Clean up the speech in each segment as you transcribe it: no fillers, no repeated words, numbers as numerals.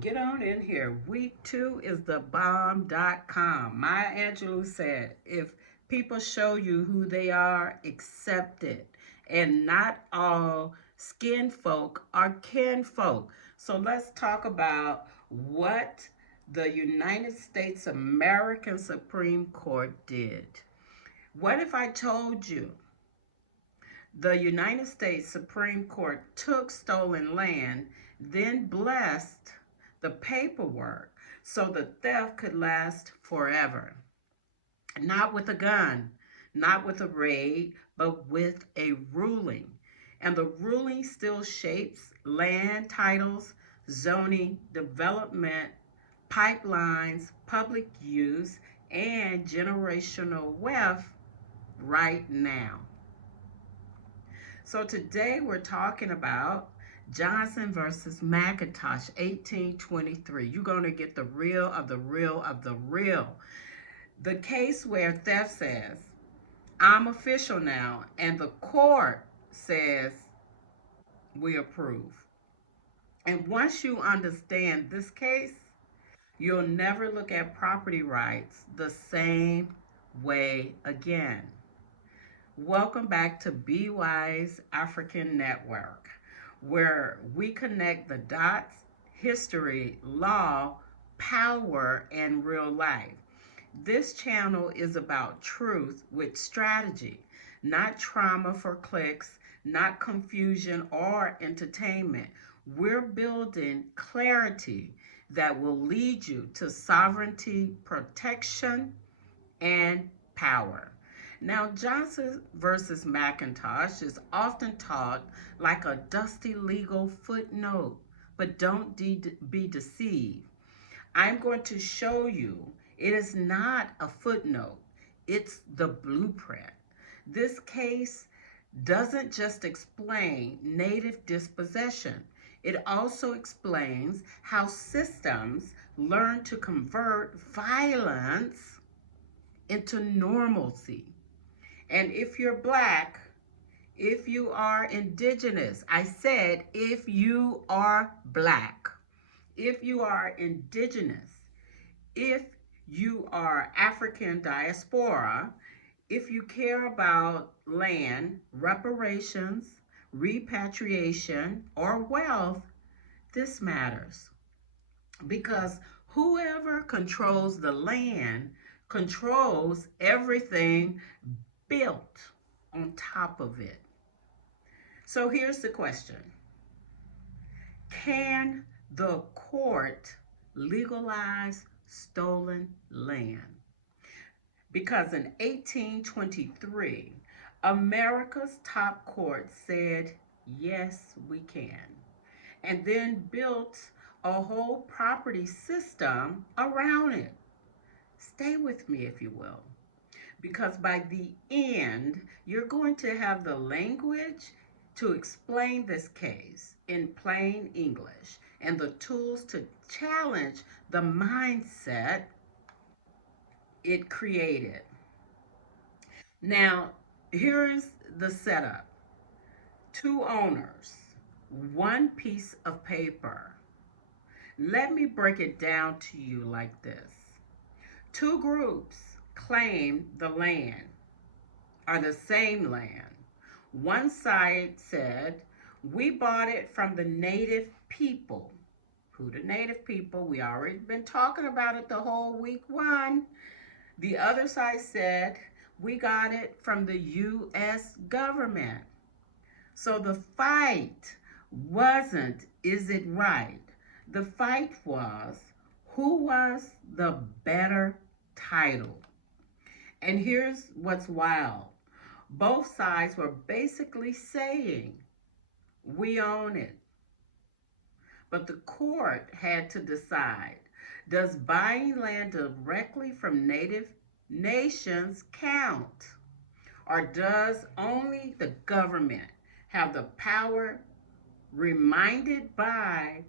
Get on in here. Week 2 is the bomb.com. Maya Angelou said, if people show you who they are, accept it. And not all skin folk are kin folk. So let's talk about what the United States American Supreme Court did. What if I told you the United States Supreme Court took stolen land, then blessed the paperwork so the theft could last forever? Not with a gun, not with a raid, but with a ruling. And the ruling still shapes land titles, zoning, development, pipelines, public use, and generational wealth right now. So today we're talking about Johnson versus McIntosh, 1823. You're going to get the real of the real of the real. The case where theft says, I'm official now, and the court says, we approve. And once you understand this case, you'll never look at property rights the same way again. Welcome back to BWise African Network, where we connect the dots, history, law, power, and real life. This channel is about truth with strategy, not trauma for clicks, not confusion or entertainment. We're building clarity that will lead you to sovereignty, protection, and power. Now, Johnson versus McIntosh is often taught like a dusty legal footnote, but don't be deceived. I'm going to show you it is not a footnote, it's the blueprint. This case doesn't just explain native dispossession, it also explains how systems learn to convert violence into normalcy. And if you're black, if you are indigenous, I said if you are black, if you are indigenous, if you are African diaspora, if you care about land, reparations, repatriation, or wealth, this matters. Because whoever controls the land controls everything built on top of it. So here's the question: can the court legalize stolen land? Because in 1823, America's top court said, yes, we can, and then built a whole property system around it. Stay with me, if you will, because by the end, you're going to have the language to explain this case in plain English and the tools to challenge the mindset it created. Now, here's the setup: two owners, one piece of paper. Let me break it down to you like this: two groups claim the land, are the same land. One side said, we bought it from the native people. Who the native people? We already been talking about it the whole week 1. The other side said, we got it from the U.S. government. So the fight wasn't, is it right? The fight was, who was the better title? And here's what's wild: both sides were basically saying, we own it. But the court had to decide, does buying land directly from native nations count? Or does only the government have the power, reminded by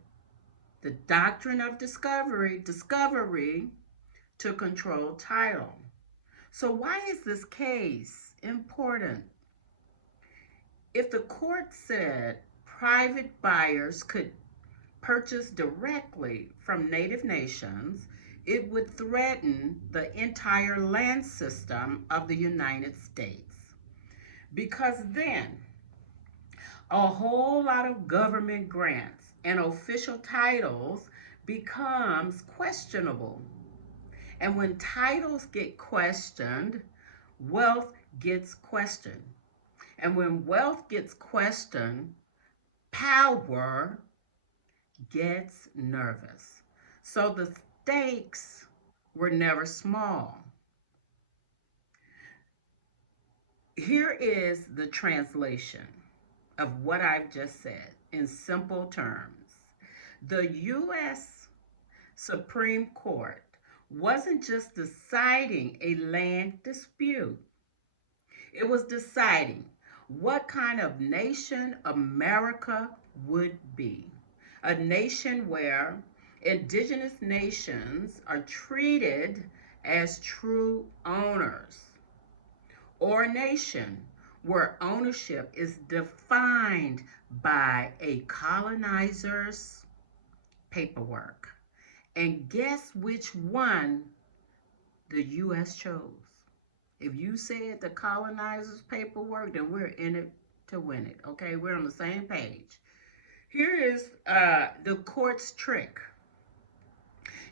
the Doctrine of Discovery, to control title? So why is this case important? If the court said private buyers could purchased directly from native nations, it would threaten the entire land system of the United States. Because then a whole lot of government grants and official titles becomes questionable. And when titles get questioned, wealth gets questioned. And when wealth gets questioned, power gets nervous. So the stakes were never small. Here is the translation of what I've just said in simple terms. The U.S. Supreme Court wasn't just deciding a land dispute, it was deciding what kind of nation America would be. A nation where indigenous nations are treated as true owners, or a nation where ownership is defined by a colonizer's paperwork. And guess which one the U.S. chose? If you said the colonizer's paperwork, then we're in it to win it. Okay, we're on the same page. Here is the court's trick.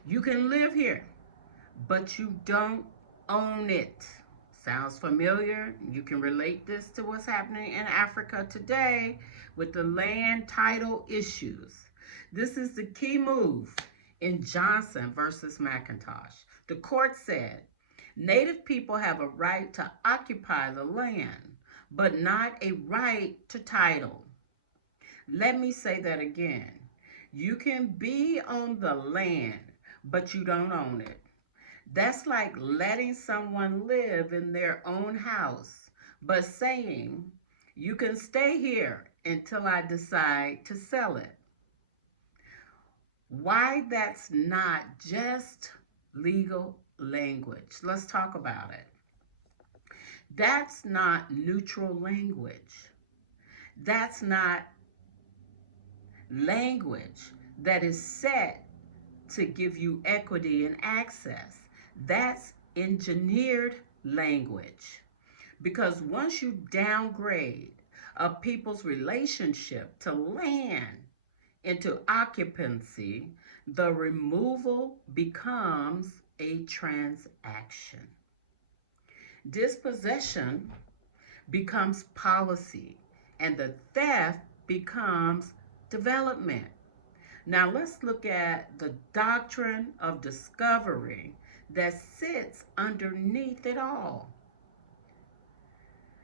You can live here, but you don't own it. Sounds familiar? You can relate this to what's happening in Africa today with the land title issues. This is the key move in Johnson versus McIntosh. The court said Native people have a right to occupy the land, but not a right to title. Let me say that again. You can be on the land, but you don't own it. That's like letting someone live in their own house, but saying, you can stay here until I decide to sell it. Why that's not just legal language. Let's talk about it. That's not neutral language. That's not language that is set to give you equity and access. That's engineered language. Because once you downgrade a people's relationship to land into occupancy, the removal becomes a transaction. Dispossession becomes policy, and the theft becomes development. Now let's look at the doctrine of discovery that sits underneath it all.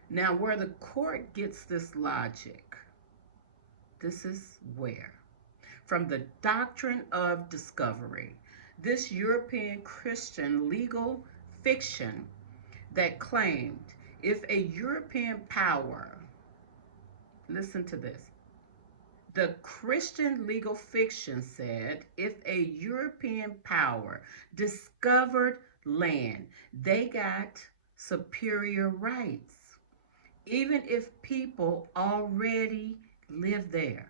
Now, where the court gets this logic, this is where. From the doctrine of discovery, this European Christian legal fiction that claimed if a European power, listen to this, the Christian legal fiction said if a European power discovered land, they got superior rights, even if people already live there.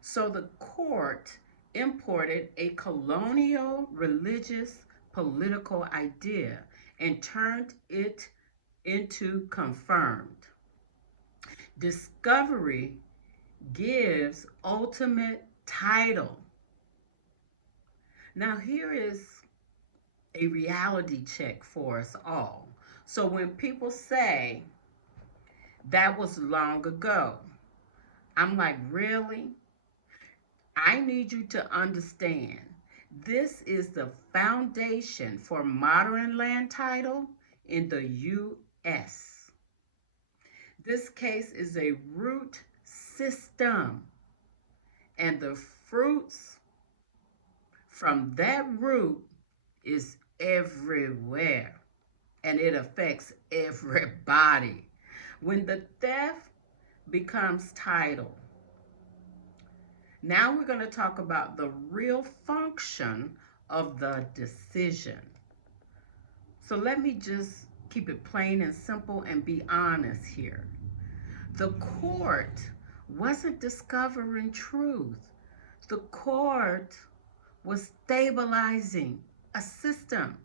So the court imported a colonial religious political idea and turned it into confirmed. Discovery gives ultimate title. Now, here is a reality check for us all. So, when people say that was long ago, I'm like, really? I need you to understand this is the foundation for modern land title in the U.S. This case is a root system, and the fruits from that root is everywhere, and it affects everybody. When the theft becomes title, now we're going to talk about the real function of the decision. So let me just keep it plain and simple and be honest here. The court wasn't discovering truth. The court was stabilizing a system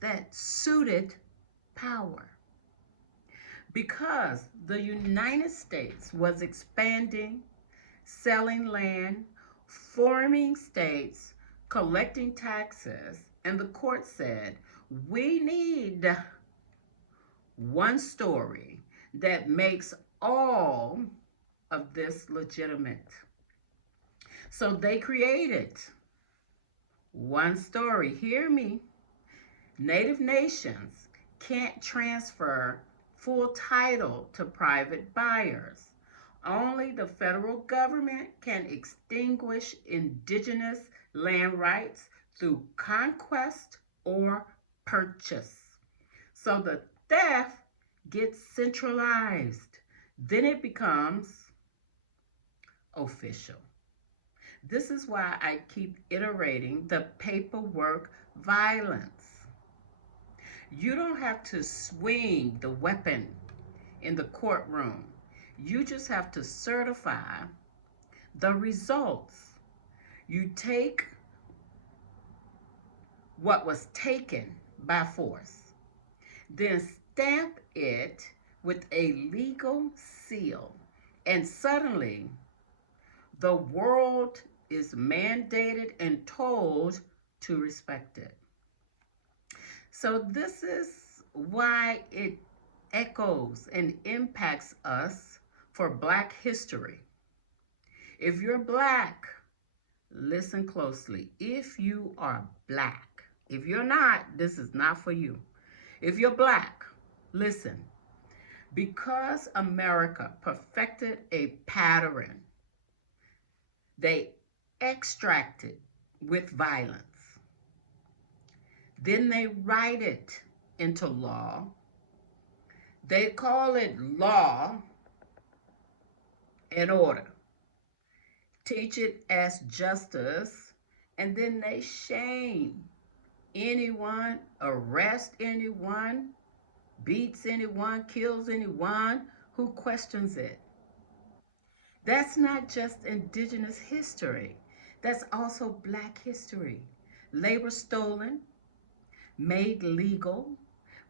that suited power. Because the United States was expanding, selling land, forming states, collecting taxes, and the court said, we need one story that makes all of this legitimate. So they created one story. Hear me. Native nations can't transfer full title to private buyers. Only the federal government can extinguish indigenous land rights through conquest or purchase. So the theft gets centralized. Then it becomes official. This is why I keep iterating the paperwork violence. You don't have to swing the weapon in the courtroom. You just have to certify the results. You take what was taken by force, then stamp it with a legal seal, and suddenly the world is mandated and told to respect it. So this is why it echoes and impacts us for Black history. If you're Black, listen closely. If you are Black, if you're not, this is not for you. If you're Black, listen. Because America perfected a pattern, they extracted with violence. Then they write it into law. They call it law and order. Teach it as justice, and then they shame anyone, arrest anyone, beats anyone, kills anyone who questions it. That's not just indigenous history. That's also Black history. Labor stolen, made legal,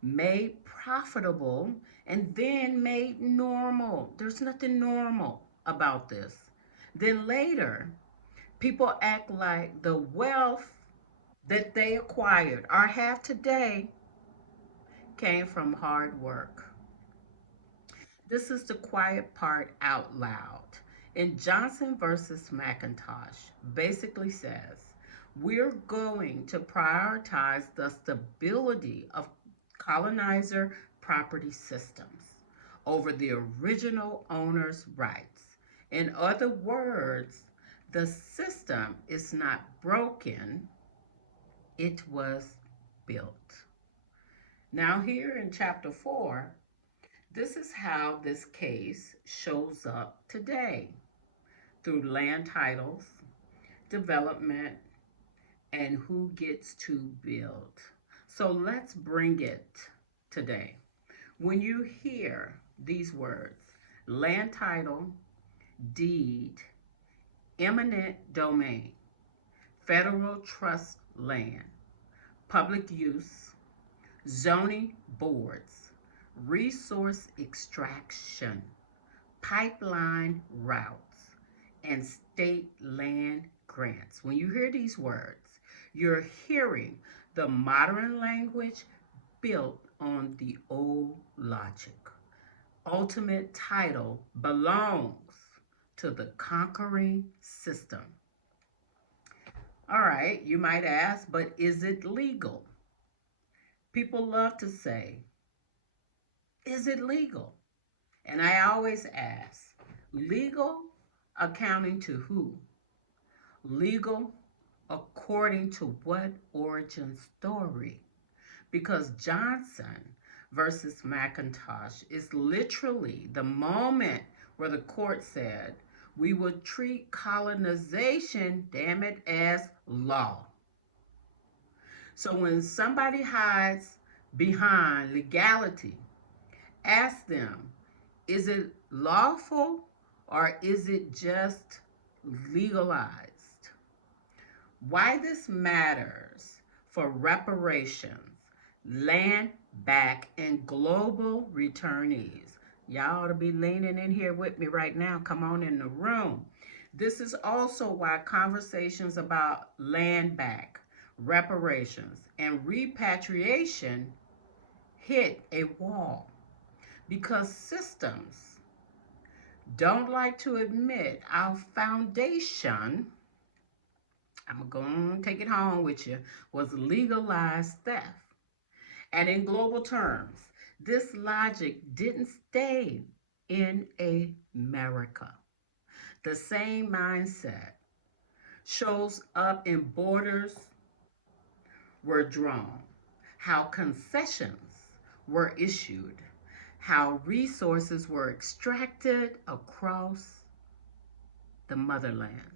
made profitable, and then made normal. There's nothing normal about this. Then later, people act like the wealth that they acquired or have today came from hard work. This is the quiet part out loud. In Johnson versus McIntosh, basically says, we're going to prioritize the stability of colonizer property systems over the original owner's rights. In other words, the system is not broken, it was built. Now, here in chapter 4, this is how this case shows up today through land titles, development, and who gets to build. So let's bring it today. When you hear these words, land title, deed, eminent domain, federal trust land, public use, zoning boards, resource extraction, pipeline routes, and state land grants. When you hear these words, you're hearing the modern language built on the old logic. Ultimate title belongs to the conquering system. All right, you might ask, but is it legal? People love to say, is it legal? And I always ask, legal accounting to who? Legal according to what origin story? Because Johnson versus McIntosh is literally the moment where the court said, we would treat colonization, damn it, as law. So when somebody hides behind legality, ask them, is it lawful or is it just legalized. Why this matters for reparations, land back, and global returnees. Y'all ought to be leaning in here with me right now. Come on in the room. This is also why conversations about land back, reparations, and repatriation hit a wall because systems don't like to admit our foundation, I'm going to take it home with you, was legalized theft. And in global terms, this logic didn't stay in America. The same mindset shows up in borders were drawn, how concessions were issued, how resources were extracted across the motherland.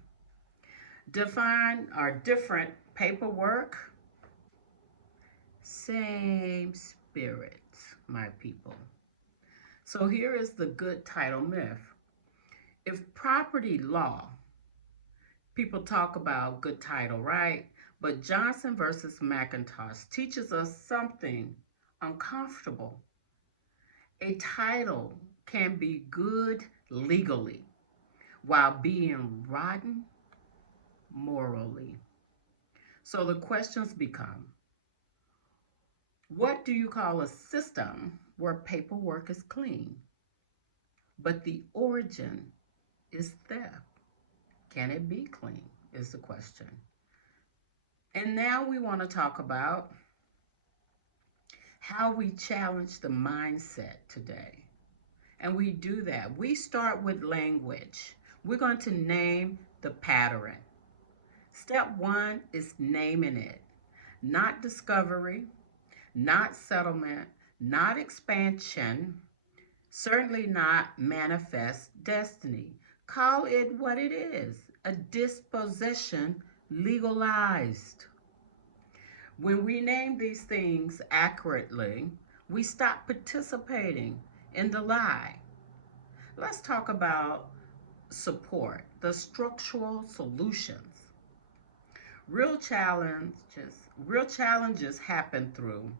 Define our different paperwork, same spirit, my people. So here is the good title myth. If property law, people talk about good title, right? But Johnson versus McIntosh teaches us something uncomfortable. A title can be good legally while being rotten morally. So the questions become, what do you call a system where paperwork is clean, but the origin is theft? Can it be clean is the question. And now we want to talk about how we challenge the mindset today. And we do that. We start with language. We're going to name the pattern. Step one is naming it. Not discovery, not settlement, not expansion, certainly not manifest destiny. Call it what it is, a dispossession legalized. When we name these things accurately, we stop participating in the lie. Let's talk about support, the structural solutions. Real challenges happen through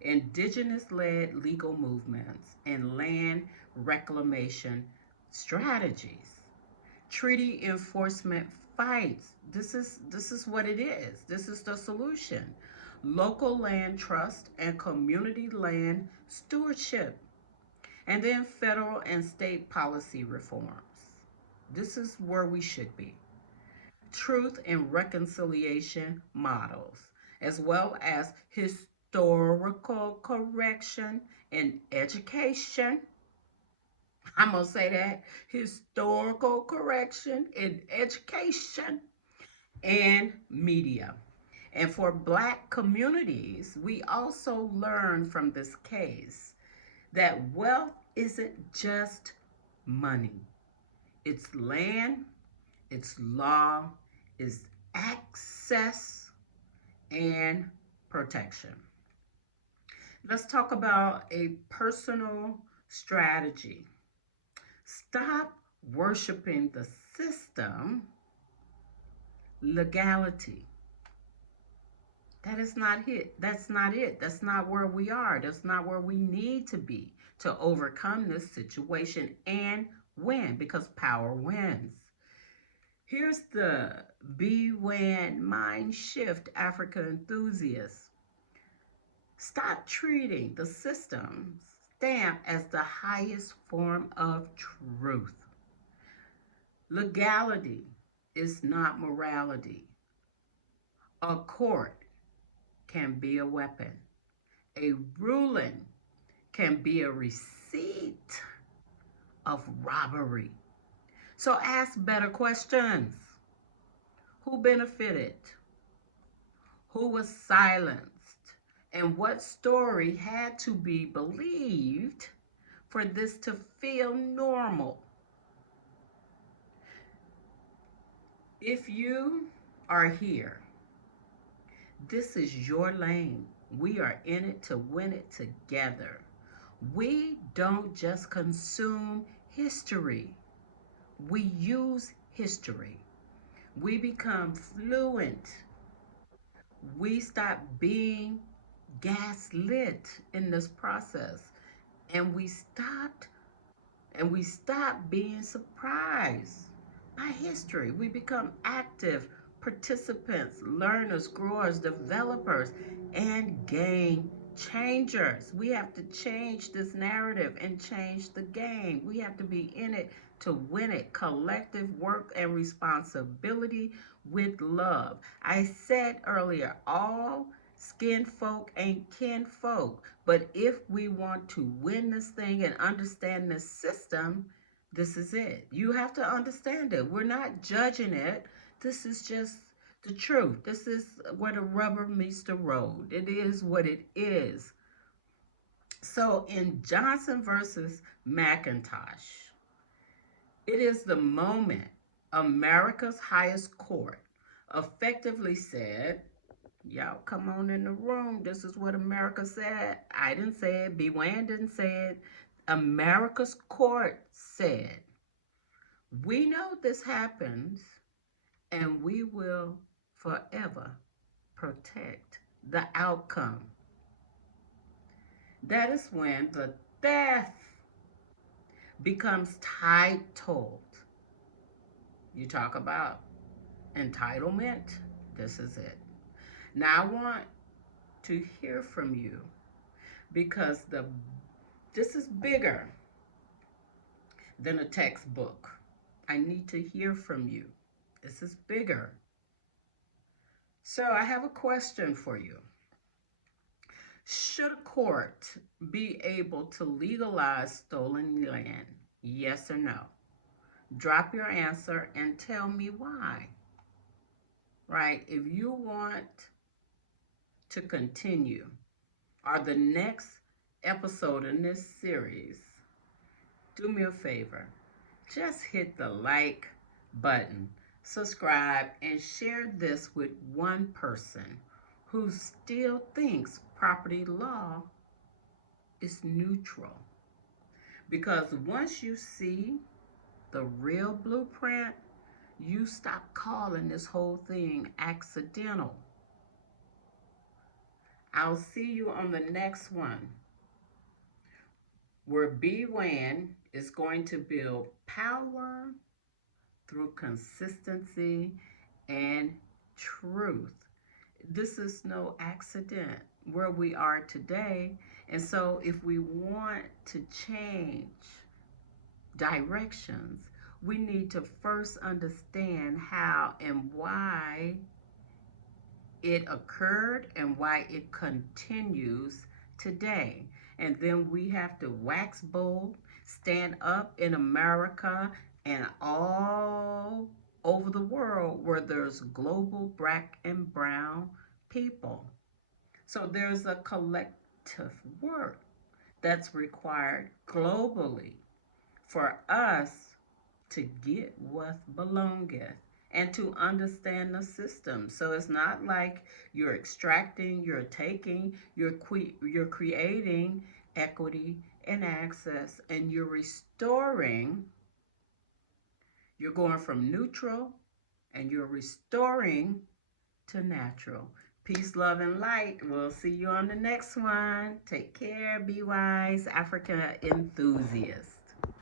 indigenous-led legal movements and land reclamation strategies. Treaty enforcement fights. This is what it is. This is the solution. Local land trust and community land stewardship. And then federal and state policy reforms. This is where we should be. Truth and reconciliation models, as well as historical correction in education. I'm going to say that, historical correction in education and media. And for Black communities, we also learn from this case that wealth isn't just money, it's land, it's law, it's access and protection. Let's talk about a personal strategy. Stop worshiping the system, legality. That is not it. That's not it. That's not where we are. That's not where we need to be to overcome this situation and win, because power wins. Here's the BWAN mind shift, Africa enthusiasts. Stop treating the system stamp as the highest form of truth. Legality is not morality. A court can be a weapon. A ruling can be a receipt of robbery. So ask better questions. Who benefited? Who was silenced? And what story had to be believed for this to feel normal? If you are here, this is your lane. We are in it to win it together. We don't just consume history. We use history. We become fluent. We stop being gaslit in this process. And we stop being surprised by history. We become active participants, learners, growers, developers, and game changers. We have to change this narrative and change the game. We have to be in it to win it. Collective work and responsibility with love. I said earlier, all skin folk ain't kin folk. But if we want to win this thing and understand this system, this is it. You have to understand it. We're not judging it. This is just the truth. This is where the rubber meets the road. It is what it is. So in Johnson versus McIntosh, it is the moment America's highest court effectively said, y'all come on in the room. This is what America said. I didn't say it. BWAN didn't say it. America's court said, we know this happens and we will forever protect the outcome. That is when the theft becomes titled. You talk about entitlement. This is it. Now I want to hear from you because this is bigger than a textbook. I need to hear from you. This is bigger. So I have a question for you. Should a court be able to legalize stolen land? Yes or no? Drop your answer and tell me why. Right? If you want to continue or the next episode in this series, do me a favor. Just hit the like button, subscribe, and share this with one person who still thinks property law is neutral. Because once you see the real blueprint, you stop calling this whole thing accidental. I'll see you on the next one, where BWAN is going to build power through consistency and truth. This is no accident where we are today. And so if we want to change directions, we need to first understand how and why it occurred and why it continues today. And then we have to wax bold, stand up in America and all over the world where there's global black and brown people. So there's a collective work that's required globally for us to get what belongeth and to understand the system. So it's not like you're extracting, you're taking, you're creating equity and access, and you're restoring. You're going from neutral and you're restoring to natural. Peace, love, and light. We'll see you on the next one. Take care. Be wise, African enthusiasts.